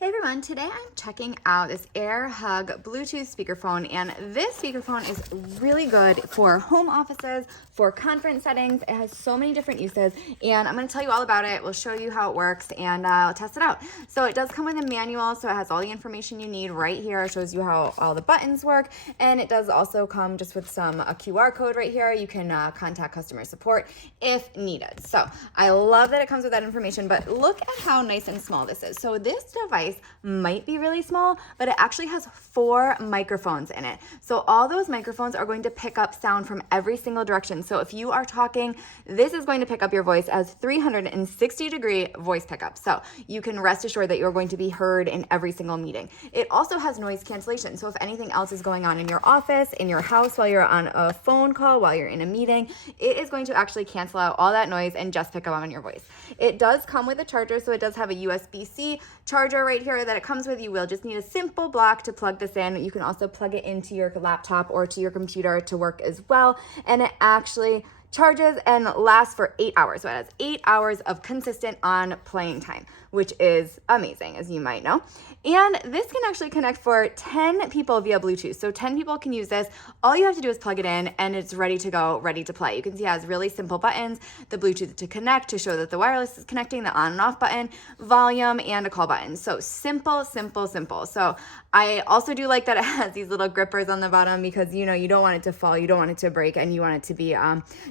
Hey everyone, today I'm checking out this AIRHUG Bluetooth speakerphone, and this speakerphone is really good for home offices, for conference settings. It has so many different uses, and I'm going to tell you all about it. We'll show you how it works, and I'll test it out. So it does come with a manual, so it has all the information you need right here. It shows you how all the buttons work, and it does also come just with a QR code right here. You can contact customer support if needed. So I love that it comes with that information, but look at how nice and small this is. So this device might be really small, but it actually has 4 microphones in it. So all those microphones are going to pick up sound from every single direction. So if you are talking, this is going to pick up your voice as 360-degree voice pickup. So you can rest assured that you're going to be heard in every single meeting. It also has noise cancellation. So if anything else is going on in your office, in your house, while you're on a phone call, while you're in a meeting, it is going to actually cancel out all that noise and just pick up on your voice. It does come with a charger, so it does have a USB-C charger right here that it comes with. You will just need a simple block to plug this in. You can also plug it into your laptop or to your computer to work as well. And it actually charges and lasts for 8 hours. So it has 8 hours of consistent on playing time, which is amazing, as you might know. And this can actually connect for 10 people via Bluetooth. So 10 people can use this. All you have to do is plug it in and it's ready to go, ready to play. You can see it has really simple buttons, the Bluetooth to connect to show that the wireless is connecting, the on and off button, volume, and a call button. So simple, simple, simple. So I also do like that it has these little grippers on the bottom because you don't want it to fall, you don't want it to break, and you want it to be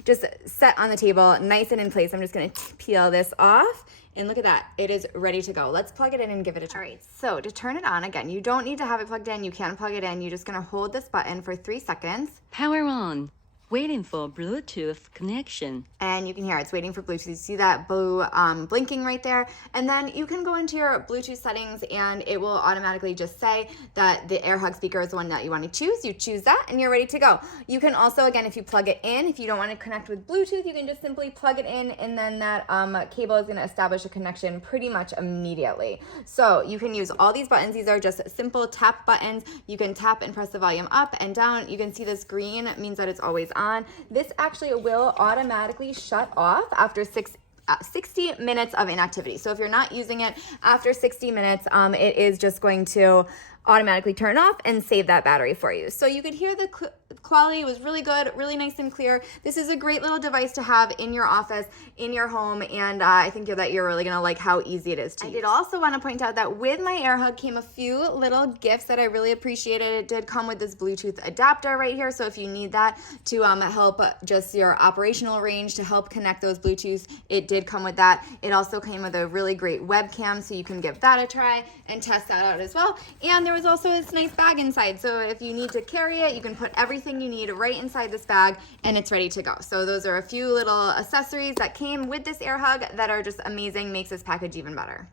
just set on the table, nice and in place. I'm just gonna peel this off. And look at that, it is ready to go. Let's plug it in and give it a try. All right, so to turn it on, again, you don't need to have it plugged in. You can plug it in. You're just gonna hold this button for 3 seconds. Power on. Waiting for Bluetooth connection. And you can hear it's waiting for Bluetooth. You see that blue blinking right there. And then you can go into your Bluetooth settings and it will automatically just say that the AIRHUG speaker is the one that you want to choose. You choose that and you're ready to go. You can also, again, if you plug it in, if you don't want to connect with Bluetooth, you can just simply plug it in and then that cable is going to establish a connection pretty much immediately. So you can use all these buttons. These are just simple tap buttons. You can tap and press the volume up and down. You can see this green means that it's always on. This actually will automatically shut off after 60 minutes of inactivity. So if you're not using it after 60 minutes, it is just going to automatically turn off and save that battery for you. So you could hear the quality was really good, really nice and clear. This is a great little device to have in your office, in your home, and I think that you're really gonna like how easy it is to use. I did also want to point out that with my AIRHUG came a few little gifts that I really appreciated. It did come with this Bluetooth adapter right here, so if you need that to help just your operational range, to help connect those Bluetooth, it did come with that. It also came with a really great webcam, so you can give that a try and test that out as well. And there was also this nice bag inside, so if you need to carry it, you can put everything you need right inside this bag and it's ready to go. So those are a few little accessories that came with this AIRHUG that are just amazing, makes this package even better.